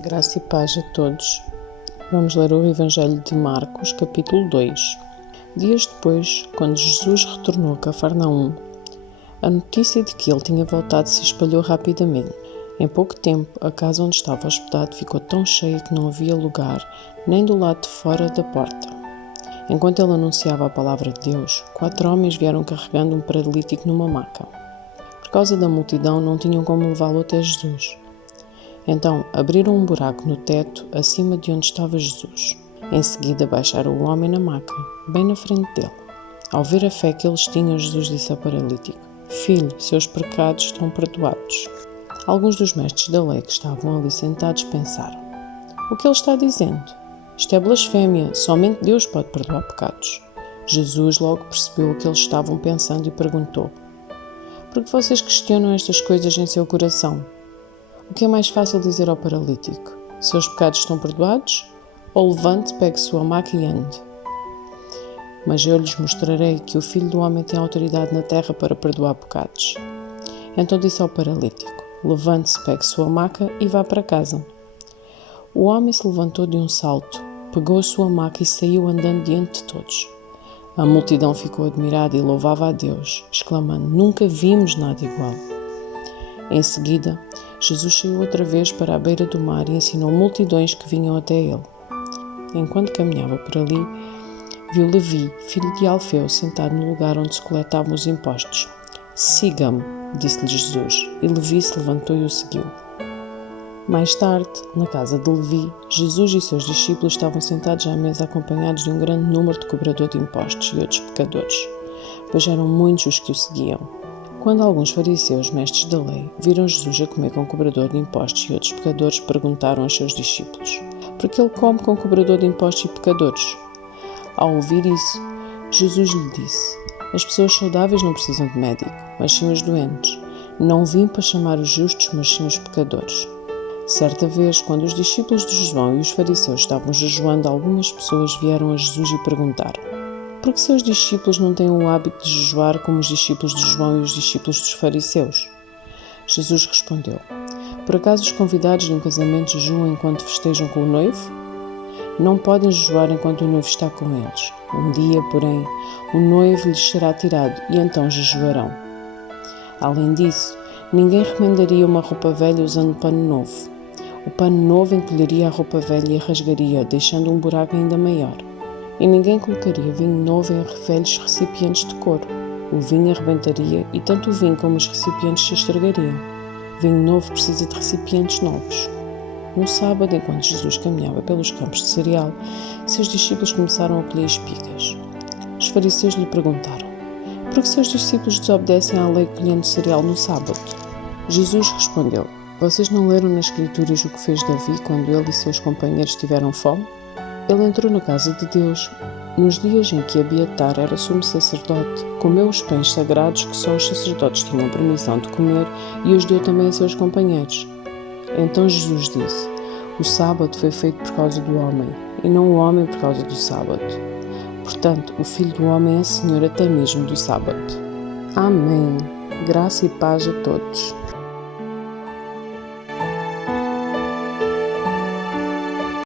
Graça e paz a todos. Vamos ler o Evangelho de Marcos, capítulo 2. Dias depois, quando Jesus retornou a Cafarnaum, a notícia de que ele tinha voltado se espalhou rapidamente. Em pouco tempo, a casa onde estava hospedado ficou tão cheia que não havia lugar nem do lado de fora da porta. Enquanto ele anunciava a palavra de Deus, 4 homens vieram carregando um paralítico numa maca. Por causa da multidão, não tinham como levá-lo até Jesus. Então abriram um buraco no teto acima de onde estava Jesus. Em seguida baixaram o homem na maca, bem na frente dele. Ao ver a fé que eles tinham, Jesus disse ao paralítico: Filho, seus pecados estão perdoados. Alguns dos mestres da lei que estavam ali sentados pensaram: O que ele está dizendo? Isto é blasfémia, somente Deus pode perdoar pecados. Jesus logo percebeu o que eles estavam pensando e perguntou: Por que vocês questionam estas coisas em seu coração? O que é mais fácil dizer ao paralítico? Seus pecados estão perdoados? Ou levante, pegue sua maca e ande? Mas eu lhes mostrarei que o Filho do Homem tem autoridade na terra para perdoar pecados. Então disse ao paralítico: Levante-se, pegue sua maca e vá para casa. O homem se levantou de um salto, pegou a sua maca e saiu andando diante de todos. A multidão ficou admirada e louvava a Deus, exclamando: Nunca vimos nada igual. Em seguida, Jesus saiu outra vez para a beira do mar e ensinou multidões que vinham até ele. Enquanto caminhava por ali, viu Levi, filho de Alfeu, sentado no lugar onde se coletavam os impostos. Siga-me, disse-lhe Jesus, e Levi se levantou e o seguiu. Mais tarde, na casa de Levi, Jesus e seus discípulos estavam sentados à mesa acompanhados de um grande número de cobradores de impostos e outros pecadores, pois eram muitos os que o seguiam. Quando alguns fariseus, mestres da lei, viram Jesus a comer com um cobrador de impostos e outros pecadores, perguntaram aos seus discípulos: Por que ele come com um cobrador de impostos e pecadores? Ao ouvir isso, Jesus lhe disse: As pessoas saudáveis não precisam de médico, mas sim os doentes. Não vim para chamar os justos, mas sim os pecadores. Certa vez, quando os discípulos de João e os fariseus estavam jejuando, algumas pessoas vieram a Jesus e perguntaram: Por que seus discípulos não têm o hábito de jejuar como os discípulos de João e os discípulos dos fariseus? Jesus respondeu: Por acaso os convidados de um casamento jejuam enquanto festejam com o noivo? Não podem jejuar enquanto o noivo está com eles. Um dia, porém, o noivo lhes será tirado e então jejuarão. Além disso, ninguém remendaria uma roupa velha usando pano novo. O pano novo encolheria a roupa velha e a rasgaria, deixando um buraco ainda maior. E ninguém colocaria vinho novo em velhos recipientes de couro. O vinho arrebentaria e tanto o vinho como os recipientes se estragariam. Vinho novo precisa de recipientes novos. No sábado, enquanto Jesus caminhava pelos campos de cereal, seus discípulos começaram a colher espigas. Os fariseus lhe perguntaram: Por que seus discípulos desobedecem à lei colhendo cereal no sábado? Jesus respondeu: Vocês não leram nas Escrituras o que fez Davi quando ele e seus companheiros tiveram fome? Ele entrou na casa de Deus nos dias em que Abiatar era sumo sacerdote, comeu os pães sagrados que só os sacerdotes tinham permissão de comer e os deu também a seus companheiros. Então Jesus disse: O sábado foi feito por causa do homem, e não o homem por causa do sábado. Portanto, o Filho do Homem é Senhor até mesmo do sábado. Amém. Graça e paz a todos.